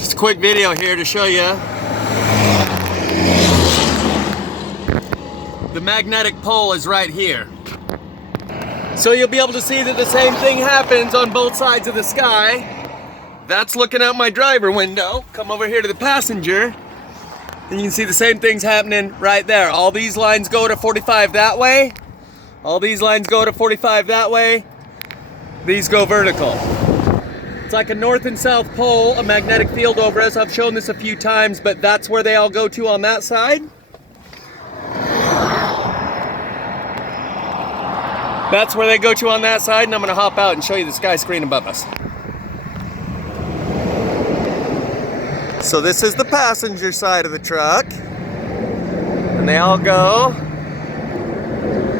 Just a quick video here to show you the magnetic pole is right here. So you'll be able to see that the same thing happens on both sides of the sky. That's looking out my driver window. Come over here to the passenger, and you can see the same thing's happening right there. All these lines go to 45 that way. All these lines go to 45 that way. These go vertical. It's like a north and south pole, a magnetic field over us. I've shown this a few times, but that's where they all go to on that side. That's where they go to on that side, and I'm gonna hop out and show you the sky screen above us. So this is the passenger side of the truck, and they all go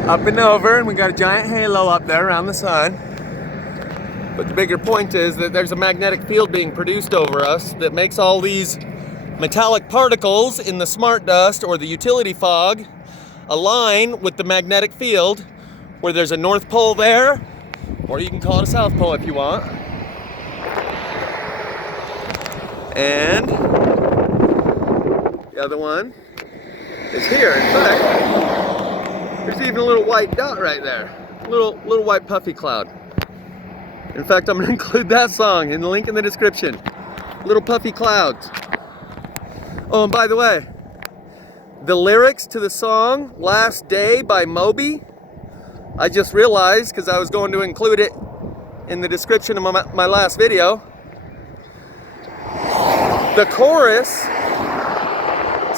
up and over, and we got a giant halo up there around the sun. But the bigger point is that there's a magnetic field being produced over us that makes all these metallic particles in the smart dust or the utility fog align with the magnetic field, where there's a north pole there, or you can call it a south pole if you want. And the other one is here. In fact, there's even a little white dot right there. Little white puffy cloud. In fact, I'm going to include that song in the link in the description. Little puffy clouds. Oh, and by the way, the lyrics to the song Last Day by Moby, I just realized because I was going to include it in the description of my last video. The chorus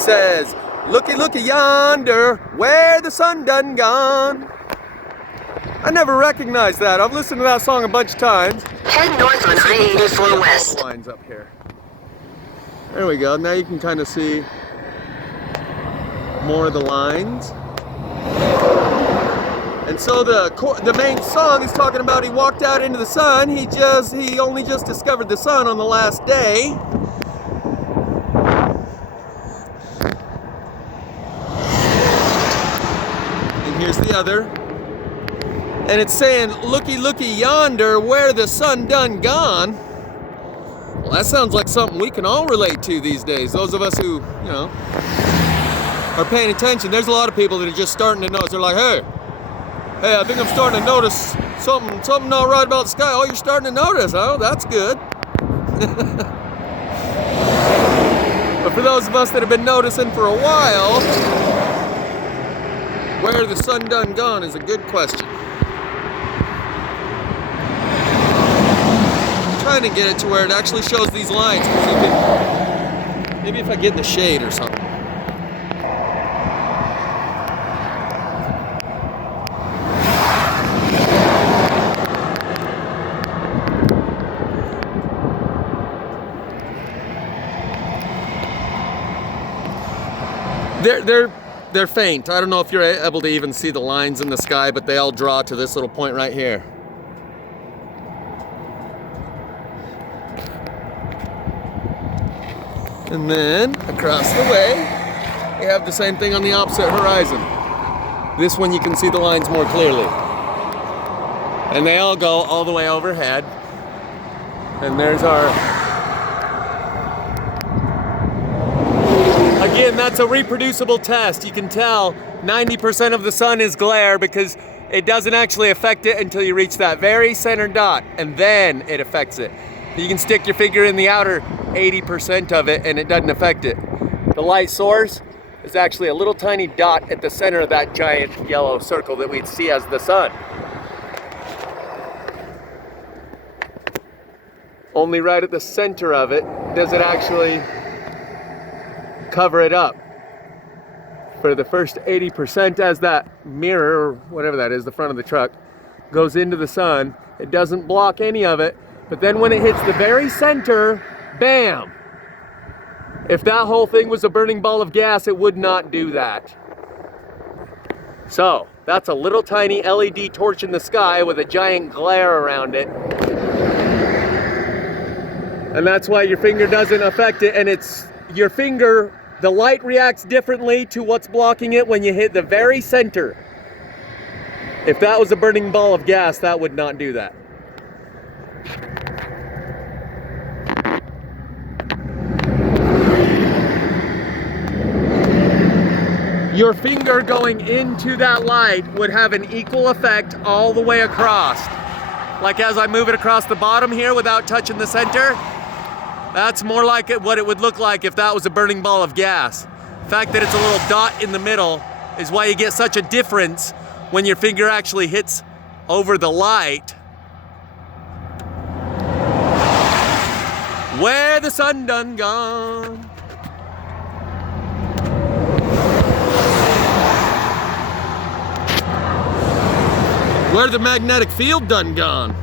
says, "Looky, looky yonder, where the sun done gone." I never recognized that. I've listened to that song a bunch of times. Head north on I-84 West. Lines up here. There we go. Now you can kind of see more of the lines. And so the main song is talking about he walked out into the sun. He only just discovered the sun on the last day. And here's the other. And it's saying, "Looky, looky yonder, where the sun done gone." Well, that sounds like something we can all relate to these days. Those of us who, are paying attention. There's a lot of people that are just starting to notice. They're like, hey, I think I'm starting to notice something not right about the sky. Oh, you're starting to notice, huh? That's good. But for those of us that have been noticing for a while, where the sun done gone is a good question. Trying to get it to where it actually shows these lines. Maybe if I get in the shade or something. They're faint. I don't know if you're able to even see the lines in the sky, but they all draw to this little point right here. And then, across the way, we have the same thing on the opposite horizon. This one you can see the lines more clearly. And they all go all the way overhead. And there's our... Again, that's a reproducible test. You can tell 90% of the sun is glare because it doesn't actually affect it until you reach that very center dot, and then it affects it. You can stick your finger in the outer 80% of it and it doesn't affect it. The light source is actually a little tiny dot at the center of that giant yellow circle that we'd see as the sun. Only right at the center of it does it actually cover it up. For the first 80%, as that mirror, or whatever that is, the front of the truck, goes into the sun, it doesn't block any of it. But then when it hits the very center, bam! If that whole thing was a burning ball of gas, it would not do that. So, that's a little tiny LED torch in the sky with a giant glare around it. And that's why your finger doesn't affect it, and it's your finger, the light reacts differently to what's blocking it when you hit the very center. If that was a burning ball of gas, that would not do that. your finger going into that light would have an equal effect all the way across. Like as I move it across the bottom here without touching the center, that's more like what it would look like if that was a burning ball of gas. The fact that it's a little dot in the middle is why you get such a difference when your finger actually hits over the light. Where the sun done gone. Where the magnetic field done gone.